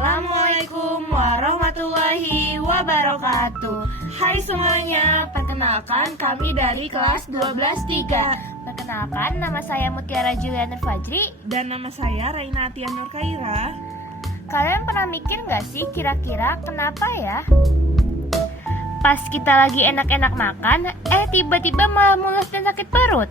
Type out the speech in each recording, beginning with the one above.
Assalamualaikum warahmatullahi wabarakatuh. Hai semuanya, perkenalkan kami dari kelas 12-3. Perkenalkan, nama saya Mutiara Julia Nur Fajri. Dan nama saya Raina Atia Nur Kaira. Kalian pernah mikir gak sih kira-kira kenapa ya? Pas kita lagi enak-enak makan, tiba-tiba malah mules dan sakit perut.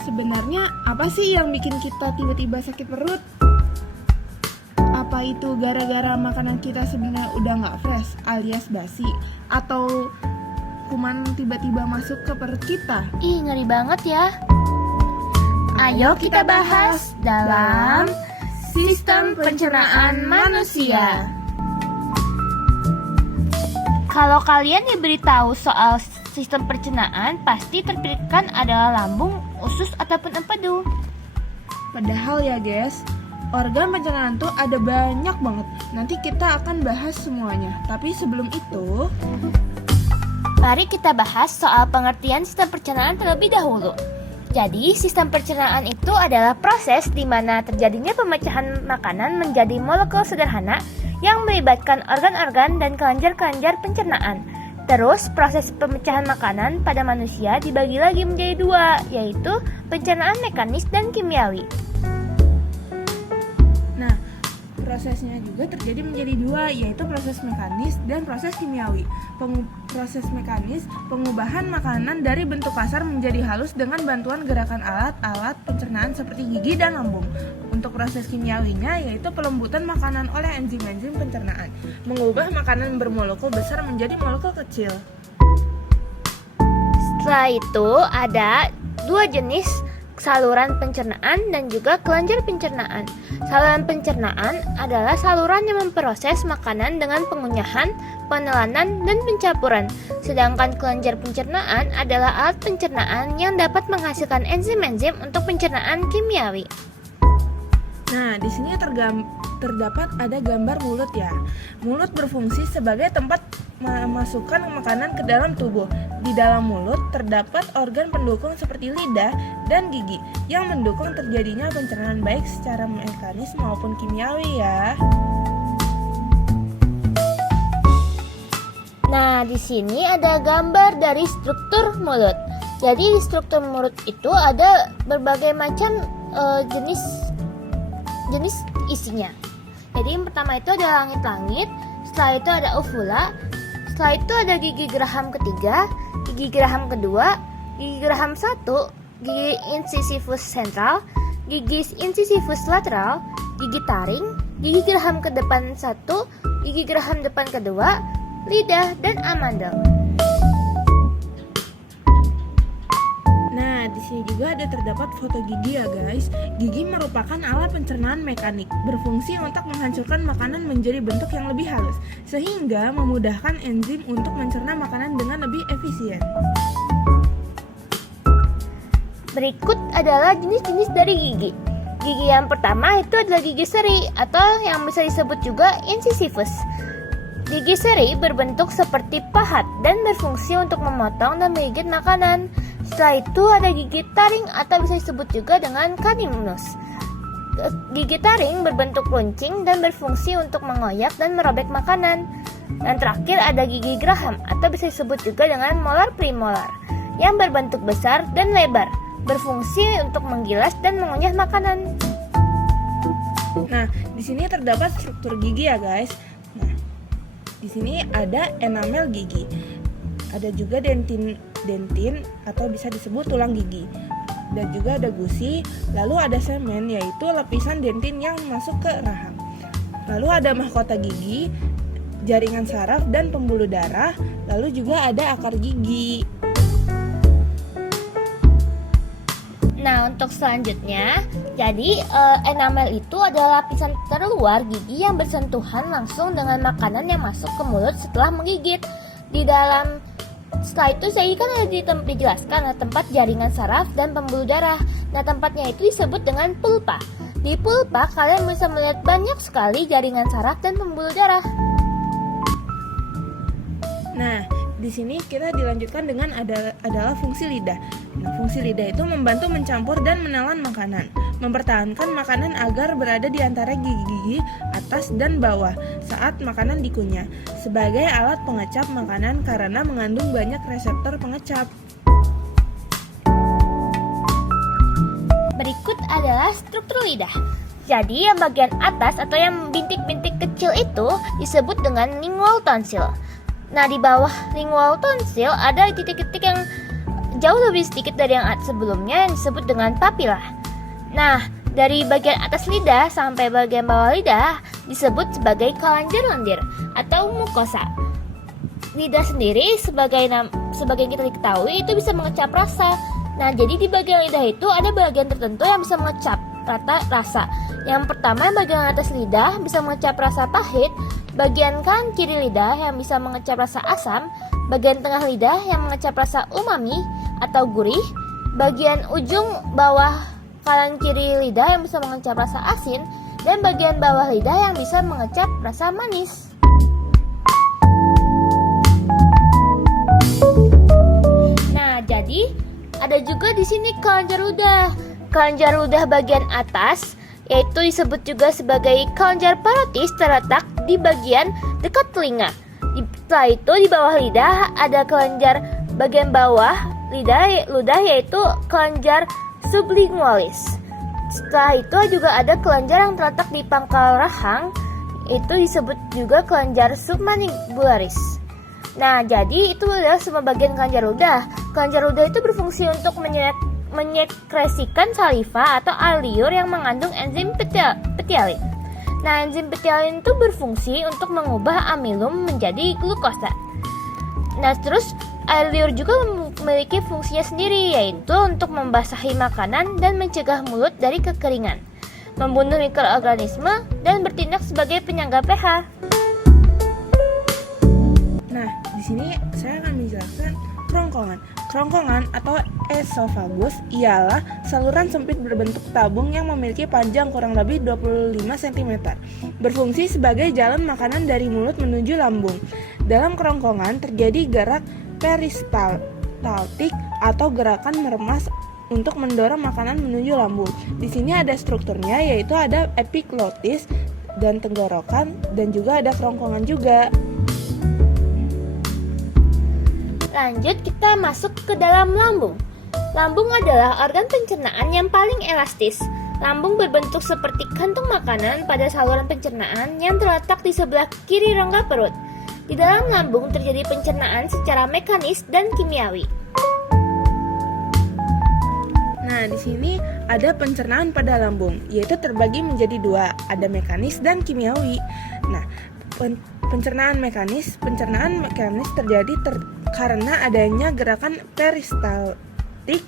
Sebenarnya apa sih yang bikin kita tiba-tiba sakit perut? Apa itu gara-gara makanan kita sebenarnya udah gak fresh alias basi? Atau kuman tiba-tiba masuk ke perut kita? Ih, ngeri banget ya. Ayo kita bahas dalam Sistem Pencernaan Manusia. Kalau kalian diberitahu soal sistem pencernaan, pasti terpikirkan adalah lambung, usus, ataupun empedu. Padahal ya guys, organ pencernaan tuh ada banyak banget. Nanti kita akan bahas semuanya. Tapi sebelum itu, mari kita bahas soal pengertian sistem pencernaan terlebih dahulu. Jadi, sistem pencernaan itu adalah proses di mana terjadinya pemecahan makanan menjadi molekul sederhana yang melibatkan organ-organ dan kelenjar-kelenjar pencernaan. Terus, proses pemecahan makanan pada manusia dibagi lagi menjadi dua, yaitu pencernaan mekanis dan kimiawi. nah, prosesnya juga terjadi menjadi dua, yaitu proses mekanis dan proses kimiawi. Proses mekanis, pengubahan makanan dari bentuk kasar menjadi halus dengan bantuan gerakan alat-alat pencernaan seperti gigi dan lambung. Untuk proses kimiawinya, yaitu pelembutan makanan oleh enzim-enzim pencernaan, mengubah makanan bermolekul besar menjadi molekul kecil. Setelah itu, ada dua jenis saluran pencernaan dan juga kelenjar pencernaan. Saluran pencernaan adalah saluran yang memproses makanan dengan pengunyahan, penelanan, dan pencampuran. Sedangkan kelenjar pencernaan adalah alat pencernaan yang dapat menghasilkan enzim-enzim untuk pencernaan kimiawi. Nah, di sini terdapat ada gambar mulut ya. Mulut berfungsi sebagai tempat memasukkan makanan ke dalam tubuh. Di dalam mulut terdapat organ pendukung seperti lidah dan gigi yang mendukung terjadinya pencernaan baik secara mekanis maupun kimiawi ya. Nah, di sini ada gambar dari struktur mulut. Jadi, struktur mulut itu ada berbagai macam jenis isinya. Jadi yang pertama itu ada langit-langit, setelah itu ada uvula, setelah itu ada gigi geraham ketiga, gigi geraham kedua, gigi geraham satu, gigi incisivus sentral, gigi incisivus lateral, gigi taring, gigi geraham ke depan satu, gigi geraham depan kedua, lidah, dan amandel. Nah, di sini juga ada terdapat foto gigi ya guys. Gigi merupakan alat pencernaan mekanik, berfungsi untuk menghancurkan makanan menjadi bentuk yang lebih halus, sehingga memudahkan enzim untuk mencerna makanan dengan lebih efisien. Berikut adalah jenis-jenis dari gigi. Gigi yang pertama itu adalah gigi seri atau yang bisa disebut juga incisivus. Gigi seri berbentuk seperti pahat dan berfungsi untuk memotong dan menggigit makanan. Setelah itu ada gigi taring atau bisa disebut juga dengan canine. Gigi taring berbentuk runcing dan berfungsi untuk mengoyak dan merobek makanan. Dan terakhir ada gigi geraham atau bisa disebut juga dengan molar premolar yang berbentuk besar dan lebar, berfungsi untuk menggilas dan mengunyah makanan. Nah, di sini terdapat struktur gigi ya guys. Nah, di sini ada enamel gigi. Ada juga dentin atau bisa disebut tulang gigi. Dan juga ada gusi, lalu ada semen yaitu lapisan dentin yang masuk ke rahang. Lalu ada mahkota gigi, jaringan saraf dan pembuluh darah, lalu juga ada akar gigi. Nah, untuk selanjutnya, jadi enamel itu adalah lapisan terluar gigi yang bersentuhan langsung dengan makanan yang masuk ke mulut setelah menggigit. Setelah itu saya kan ada dijelaskan tempat jaringan saraf dan pembuluh darah. Nah, tempatnya itu disebut dengan pulpa. Di pulpa kalian bisa melihat banyak sekali jaringan saraf dan pembuluh darah. Nah, di sini kita dilanjutkan dengan adalah fungsi lidah. Nah, fungsi lidah itu membantu mencampur dan menelan makanan, mempertahankan makanan agar berada di antara gigi-gigi atas dan bawah saat makanan dikunyah, sebagai alat pengecap makanan karena mengandung banyak reseptor pengecap. Berikut adalah struktur lidah. Jadi yang bagian atas atau yang bintik-bintik kecil itu disebut dengan lingual tonsil. Nah, di bawah lingual tonsil ada titik-titik yang jauh lebih sedikit dari yang sebelumnya yang disebut dengan papila. Nah, dari bagian atas lidah sampai bagian bawah lidah disebut sebagai kelenjar lendir atau mukosa. Lidah sendiri sebagai yang kita ketahui itu bisa mengecap rasa. Nah, jadi di bagian lidah itu ada bagian tertentu yang bisa mengecap rasa. Yang pertama, bagian atas lidah bisa mengecap rasa pahit, bagian kanan kiri lidah yang bisa mengecap rasa asam, bagian tengah lidah yang mengecap rasa umami atau gurih, bagian ujung bawah kanan kiri lidah yang bisa mengecap rasa asin, dan bagian bawah lidah yang bisa mengecap rasa manis. Nah, jadi ada juga di sini kelenjar ludah. Kelenjar ludah bagian atas yaitu disebut juga sebagai kelenjar parotis terletak di bagian dekat telinga. Setelah itu di bawah lidah ada kelenjar bagian bawah ludah yaitu kelenjar sublingualis. Setelah itu juga ada kelenjar yang terletak di pangkal rahang, itu disebut juga kelenjar submanibularis. Nah, jadi itu adalah semua bagian kelenjar ludah. Kelenjar ludah itu berfungsi untuk menyekresikan saliva atau air liur yang mengandung enzim ptyalin. Nah, enzim ptyalin itu berfungsi untuk mengubah amilum menjadi glukosa. Nah, terus air liur juga memiliki fungsinya sendiri, yaitu untuk membasahi makanan dan mencegah mulut dari kekeringan, membunuh mikroorganisme, dan bertindak sebagai penyangga pH. Nah, di sini saya akan menjelaskan kerongkongan. Kerongkongan atau esofagus ialah saluran sempit berbentuk tabung yang memiliki panjang kurang lebih 25 cm. Berfungsi sebagai jalan makanan dari mulut menuju lambung. Dalam kerongkongan terjadi gerak peristaltik atau gerakan meremas untuk mendorong makanan menuju lambung. Di sini ada strukturnya, yaitu ada epiglotis dan tenggorokan, dan juga ada kerongkongan juga. Lanjut, kita masuk ke dalam lambung. Lambung adalah organ pencernaan yang paling elastis. Lambung berbentuk seperti kantung makanan pada saluran pencernaan yang terletak di sebelah kiri rongga perut. Di dalam lambung terjadi pencernaan secara mekanis dan kimiawi. Nah, di sini ada pencernaan pada lambung, yaitu terbagi menjadi dua, ada mekanis dan kimiawi. Nah, pencernaan mekanis terjadi karena adanya gerakan peristaltik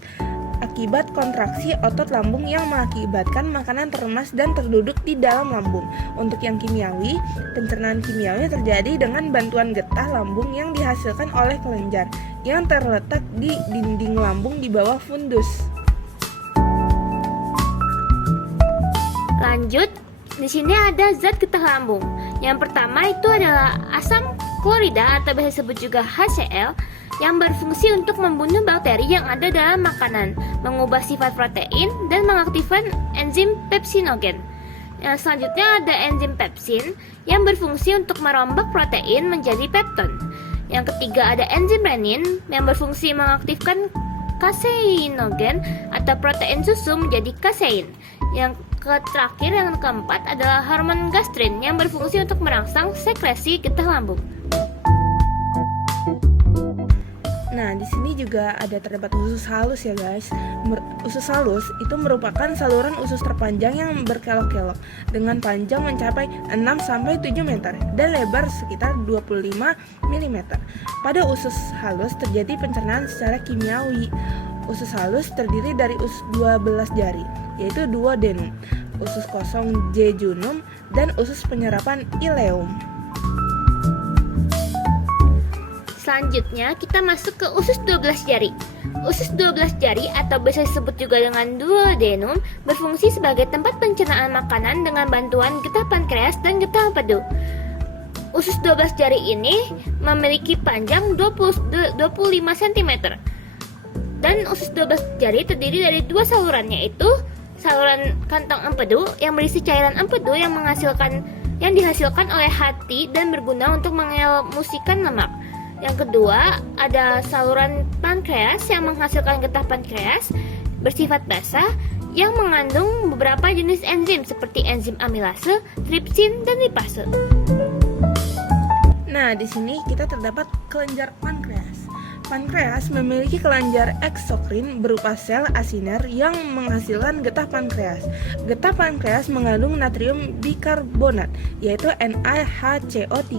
akibat kontraksi otot lambung yang mengakibatkan makanan termas dan terduduk di dalam lambung. Untuk yang kimiawi, pencernaan kimiawi terjadi dengan bantuan getah lambung yang dihasilkan oleh kelenjar yang terletak di dinding lambung di bawah fundus. Lanjut, di sini ada zat getah lambung. Yang pertama itu adalah asam klorida atau biasa disebut juga HCl yang berfungsi untuk membunuh bakteri yang ada dalam makanan, mengubah sifat protein, dan mengaktifkan enzim pepsinogen. Yang selanjutnya ada enzim pepsin yang berfungsi untuk merombak protein menjadi pepton. Yang ketiga ada enzim renin yang berfungsi mengaktifkan kaseinogen atau protein susu menjadi kasein. Yang terakhir, yang keempat adalah hormon gastrin yang berfungsi untuk merangsang sekresi getah lambung. Nah, di sini juga ada terdapat usus halus ya guys. Usus halus itu merupakan saluran usus terpanjang yang berkelok-kelok dengan panjang mencapai 6-7 meter dan lebar sekitar 25 mm. Pada usus halus terjadi pencernaan secara kimiawi. Usus halus terdiri dari usus 12 jari, yaitu duodenum, usus kosong jejunum, dan usus penyerapan ileum. Selanjutnya kita masuk ke usus 12 jari. Usus 12 jari atau biasa disebut juga dengan duodenum berfungsi sebagai tempat pencernaan makanan dengan bantuan getah pankreas dan getah empedu. Usus 12 jari ini memiliki panjang 25 cm. Dan usus 12 jari terdiri dari dua saluran, yaitu saluran kantong empedu yang berisi cairan empedu yang dihasilkan oleh hati dan berguna untuk mengemulsikan lemak. Yang kedua, ada saluran pankreas yang menghasilkan getah pankreas bersifat basah yang mengandung beberapa jenis enzim seperti enzim amilase, tripsin, dan lipase. Nah, di sini kita terdapat kelenjar pankreas. Pankreas memiliki kelenjar eksokrin berupa sel asiner yang menghasilkan getah pankreas. Getah pankreas mengandung natrium bikarbonat, yaitu NaHCO3.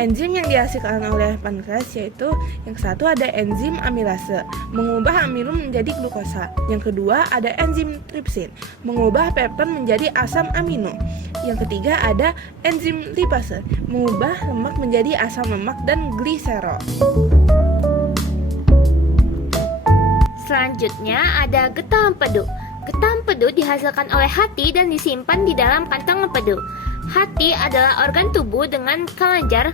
Enzim yang dihasilkan oleh pankreas yaitu yang satu ada enzim amilase, mengubah amilum menjadi glukosa. Yang kedua ada enzim tripsin, mengubah pepton menjadi asam amino. Yang ketiga ada enzim lipase, mengubah lemak menjadi asam lemak dan gliserol. Selanjutnya ada getah empedu. Getah empedu dihasilkan oleh hati dan disimpan di dalam kantong empedu. Hati adalah organ tubuh dengan kelenjar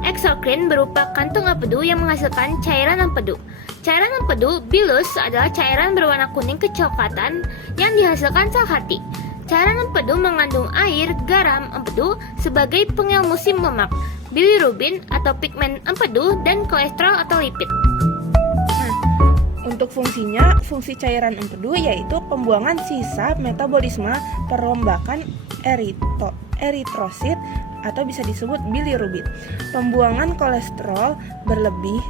eksokrin berupa kantong empedu yang menghasilkan cairan empedu. Cairan empedu bilus adalah cairan berwarna kuning kecoklatan yang dihasilkan sel hati. Cairan empedu mengandung air, garam empedu sebagai pengemulsi lemak, bilirubin atau pigmen empedu, dan kolesterol atau lipid. Untuk fungsi cairan empedu yaitu pembuangan sisa metabolisme perombakan eritrosit atau bisa disebut bilirubin, pembuangan kolesterol berlebih,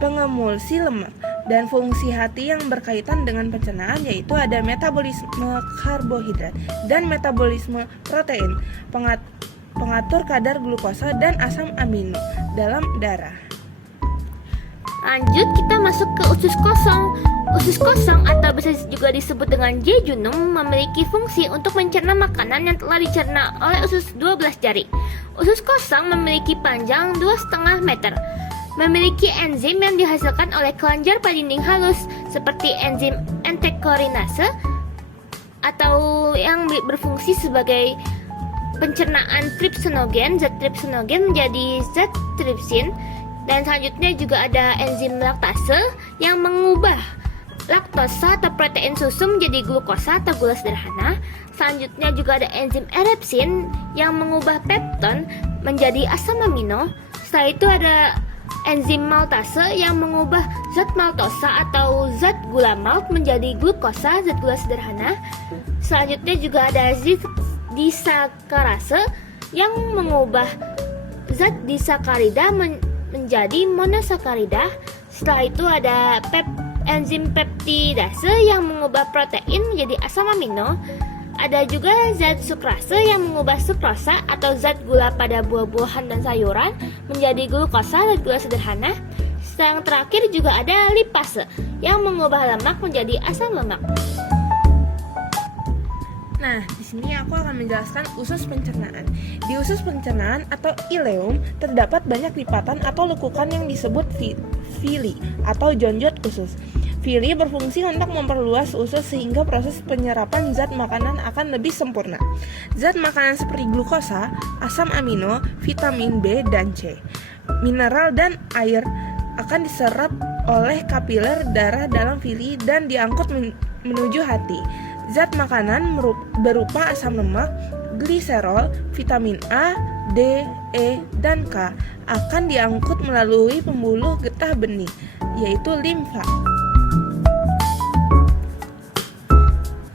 pengemulsi lemak, dan fungsi hati yang berkaitan dengan pencernaan yaitu ada metabolisme karbohidrat dan metabolisme protein, pengatur kadar glukosa dan asam amino dalam darah. Lanjut, kita masuk ke usus kosong. Usus kosong atau bisa juga disebut dengan jejunum memiliki fungsi untuk mencerna makanan yang telah dicerna oleh usus 12 jari. Usus kosong memiliki panjang 2,5 meter. Memiliki enzim yang dihasilkan oleh kelenjar pada dinding halus seperti enzim enterokinase atau yang berfungsi sebagai pencernaan tripsinogen. Zat tripsinogen menjadi zat tripsin. Dan selanjutnya juga ada enzim laktase yang mengubah laktosa atau protein susu menjadi glukosa atau gula sederhana. Selanjutnya juga ada enzim erepsin yang mengubah pepton menjadi asam amino. Setelah itu ada enzim maltase yang mengubah zat maltosa atau zat gula malt menjadi glukosa, zat gula sederhana. Selanjutnya juga ada disakarase yang mengubah zat disakarida menjadi monosakarida. Setelah itu ada enzim peptidase yang mengubah protein menjadi asam amino. Ada juga zat sukrase yang mengubah sukrosa atau zat gula pada buah-buahan dan sayuran menjadi glukosa dan gula sederhana. Yang terakhir juga ada lipase yang mengubah lemak menjadi asam lemak. Nah, di sini aku akan menjelaskan usus pencernaan. Di usus pencernaan atau ileum terdapat banyak lipatan atau lekukan yang disebut villi atau jonjot usus. Villi berfungsi untuk memperluas usus sehingga proses penyerapan zat makanan akan lebih sempurna. Zat makanan seperti glukosa, asam amino, vitamin B dan C, mineral dan air akan diserap oleh kapiler darah dalam villi dan diangkut menuju hati. Zat makanan berupa asam lemak, gliserol, vitamin A, D, E, dan K akan diangkut melalui pembuluh getah benih, yaitu limfa.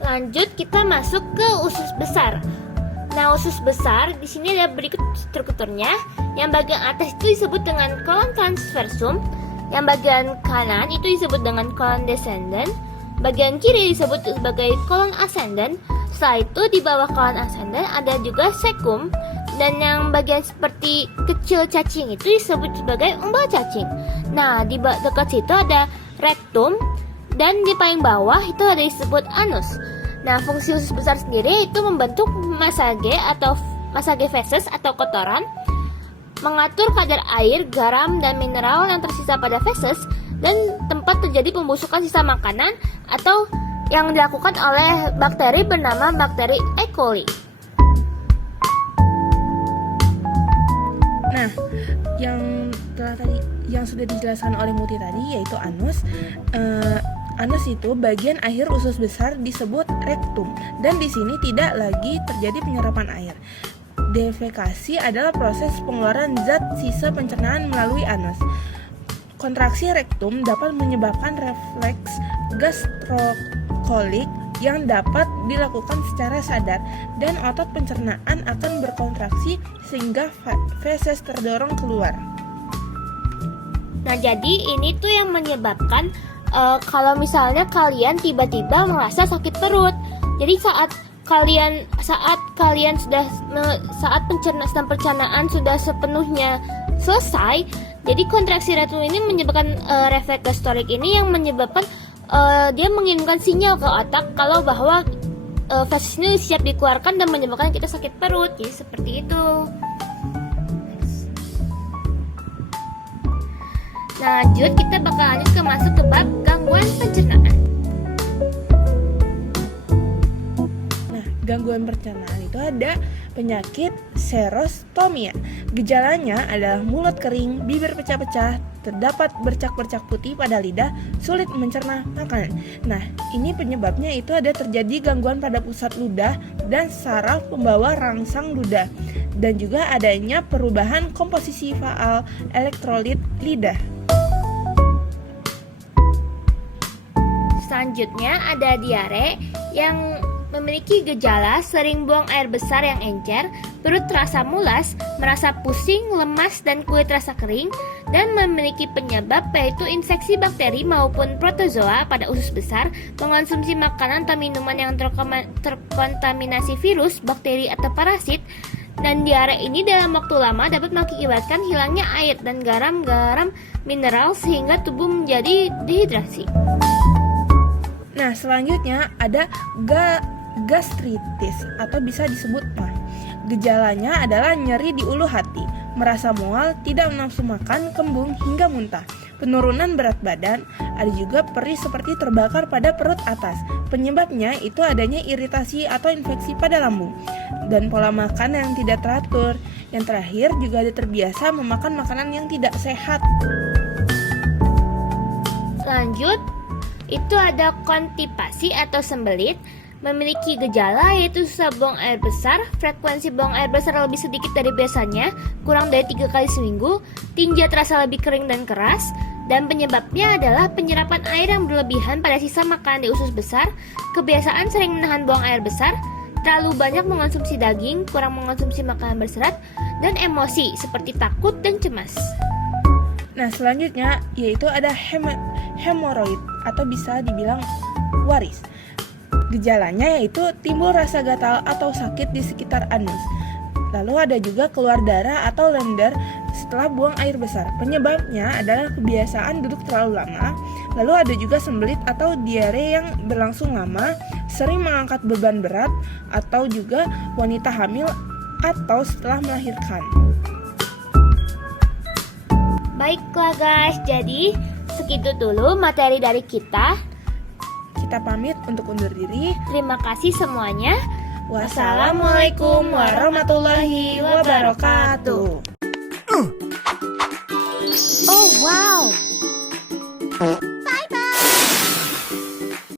Lanjut, kita masuk ke usus besar. Nah, usus besar di sini ada berikut strukturnya. Yang bagian atas itu disebut dengan kolon transversum, yang bagian kanan itu disebut dengan kolon descendens. Bagian kiri disebut sebagai kolon ascendens. Setelah itu di bawah kolon ascendens ada juga cecum, dan yang bagian seperti kecil cacing itu disebut sebagai umbel cacing. Nah, di dekat situ ada rectum, dan di paling bawah itu ada disebut anus. Nah, fungsi usus besar sendiri itu membentuk masage atau masage feses atau kotoran, mengatur kadar air, garam, dan mineral yang tersisa pada feses, dan tempat terjadi pembusukan sisa makanan atau yang dilakukan oleh bakteri bernama bakteri E. coli. Nah, yang yang sudah dijelaskan oleh Muti tadi, yaitu anus. Anus itu bagian akhir usus besar disebut rektum, dan di sini tidak lagi terjadi penyerapan air. Defekasi adalah proses pengeluaran zat sisa pencernaan melalui anus. Kontraksi rektum dapat menyebabkan refleks gastrokolik yang dapat dilakukan secara sadar, dan otot pencernaan akan berkontraksi sehingga feses terdorong keluar. Nah, jadi ini tuh yang menyebabkan kalau misalnya kalian tiba-tiba merasa sakit perut. Jadi saat kalian sudah saat pencernaan sudah sepenuhnya selesai, jadi kontraksi rektum ini menyebabkan refleks gastrolek ini yang menyebabkan dia mengirimkan sinyal ke otak kalau bahwa feses ini siap dikeluarkan dan menyebabkan kita sakit perut. Jadi seperti itu. Nah, lanjut kita bakal lanjut masuk ke bab gangguan pencernaan. Nah, gangguan pencernaan itu ada penyakit serostomia. Gejalanya adalah mulut kering, bibir pecah-pecah, terdapat bercak-bercak putih pada lidah, sulit mencerna makanan. Nah, ini penyebabnya itu ada terjadi gangguan pada pusat ludah dan saraf pembawa rangsang ludah, dan juga adanya perubahan komposisi faal elektrolit lidah. Selanjutnya ada diare yang memiliki gejala sering buang air besar yang encer, perut terasa mulas, merasa pusing, lemas, dan kulit terasa kering, dan memiliki penyebab yaitu infeksi bakteri maupun protozoa pada usus besar, mengonsumsi makanan atau minuman yang terkontaminasi virus, bakteri, atau parasit. Dan diare ini dalam waktu lama dapat mengakibatkan hilangnya air dan garam-garam mineral sehingga tubuh menjadi dehidrasi. Nah, selanjutnya ada gastritis atau bisa disebut MAH. Gejalanya adalah nyeri di ulu hati, merasa mual, tidak nafsu makan, kembung, hingga muntah. Penurunan berat badan, ada juga perih seperti terbakar pada perut atas. Penyebabnya itu adanya iritasi atau infeksi pada lambung, dan pola makan yang tidak teratur. Yang terakhir juga ada terbiasa memakan makanan yang tidak sehat. Lanjut, itu ada konstipasi atau sembelit, memiliki gejala yaitu susah buang air besar, frekuensi buang air besar lebih sedikit dari biasanya, kurang dari 3 kali seminggu, tinja terasa lebih kering dan keras, dan penyebabnya adalah penyerapan air yang berlebihan pada sisa makanan di usus besar, kebiasaan sering menahan buang air besar, terlalu banyak mengonsumsi daging, kurang mengonsumsi makanan berserat, dan emosi seperti takut dan cemas. Nah, selanjutnya yaitu ada hemoroid atau bisa dibilang waris. Gejalanya yaitu timbul rasa gatal atau sakit di sekitar anus. Lalu ada juga keluar darah atau lender setelah buang air besar. Penyebabnya adalah kebiasaan duduk terlalu lama. Lalu ada juga sembelit atau diare yang berlangsung lama, sering mengangkat beban berat, atau juga wanita hamil atau setelah melahirkan. Baiklah guys, jadi segitu dulu materi dari kita. Kita pamit untuk undur diri. Terima kasih semuanya. Wassalamualaikum warahmatullahi wabarakatuh. Oh wow.